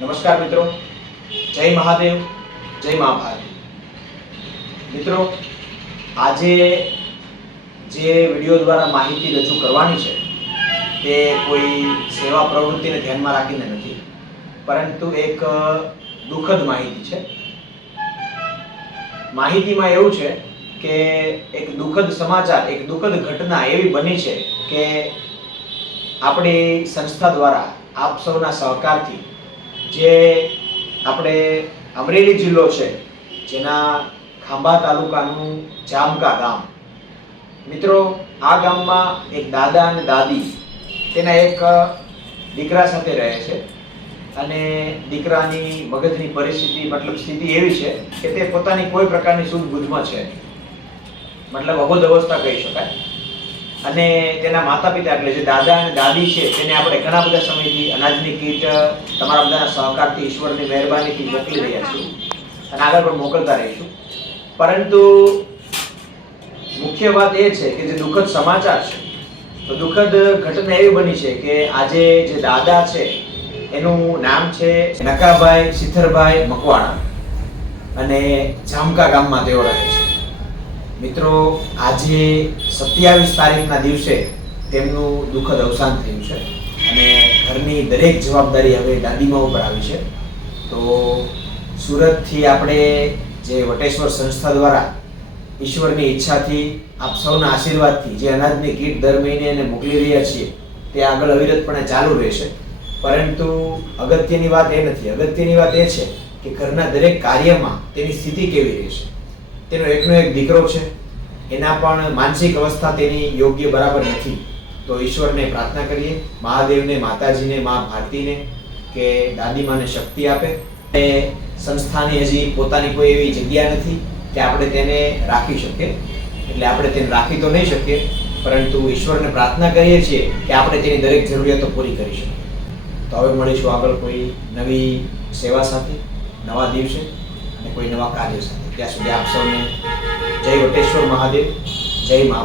નમસ્કાર મિત્રો. જય મહાદેવ, જય મા ભારતી. મિત્રો, આજે જે વીડિયો દ્વારા માહિતી રજૂ કરવાની છે, તે કોઈ સેવા પ્રવૃત્તિને ધ્યાનમાં રાખીને નથી, પરંતુ એક દુઃખદ માહિતી છે. માહિતીમાં એવું છે કે એક દુઃખદ સમાચાર, એક દુઃખદ ઘટના એવી બની છે કે આપણી સંસ્થા દ્વારા આપ સૌના સહકારથી જે આપણે અમરેલી જિલ્લો છે, જેના ખાંભા તાલુકાનું જામકા ગામ. મિત્રો, આ ગામમાં એક દાદા અને દાદી, તેના એક દીકરા સાથે રહે છે અને દીકરાની મગજની પરિસ્થિતિ, મતલબ સ્થિતિ એવી છે કે તે પોતાની કોઈ પ્રકારની બુદ્ધમાં છે. મતલબ અબોધ અવસ્થા કહી શકાય. અને તેના માતા પિતા એટલે જે દાદા અને દાદી છે, તેને આપણે ઘણા બધા સમયથી અનાજની કીટ, તમારા બધાના સહકારથી, ઈશ્વરની મહેરબાનીથી મોકલી રહ્યા છું અને આગળ પણ મોકલતા રહીશું. પરંતુ મુખ્ય વાત એ છે કે જે દુઃખદ સમાચાર છે, તો દુઃખદ ઘટના એવી બની છે કે આજે જે દાદા છે, એનું નામ છે નકાભાઈ સિથરભાઈ મકવાણા. અને જામકા ગામમાં તેઓ રહે છે. મિત્રો, આજે સત્યાવીસ તારીખના દિવસે તેમનું દુઃખદ અવસાન થયું છે અને ઘરની દરેક જવાબદારી હવે દાદીમા ઉપર આવી છે. તો સુરતથી આપણે જે વટેશ્વર સંસ્થા દ્વારા ઈશ્વરની ઈચ્છાથી આપ સૌના આશીર્વાદથી જે અનાજની કીટ દર મહિને એને મોકલી રહ્યા છીએ, તે આગળ અવિરતપણે ચાલુ રહેશે. પરંતુ અગત્યની વાત એ નથી. અગત્યની વાત એ છે કે ઘરના દરેક કાર્યમાં તેની સ્થિતિ કેવી રહેશે? તેનો એકનો એક દીકરો છે. એના પણ માનસિક અવસ્થા તેની યોગ્ય બરાબર નથી. તો ઈશ્વરને પ્રાર્થના કરીએ, મહાદેવને, માતાજીને, મા ભારતીને કે દાદીમાને શક્તિ આપે. એ સંસ્થાની હજી પોતાની કોઈ એવી જગ્યા નથી કે આપણે તેને રાખી શકીએ. એટલે આપણે તેને રાખી તો નહીં શકીએ, પરંતુ ઈશ્વરને પ્રાર્થના કરીએ છીએ કે આપણે તેની દરેક જરૂરિયાતો પૂરી કરી શકીએ. તો હવે મળીશું આગળ કોઈ નવી સેવા સાથે, નવા દિવસે. અને કોઈ નવા કાર્ય સાથે. ત્યાં સુધી આપ સૌને જય વટેશ્વર મહાદેવ જય મા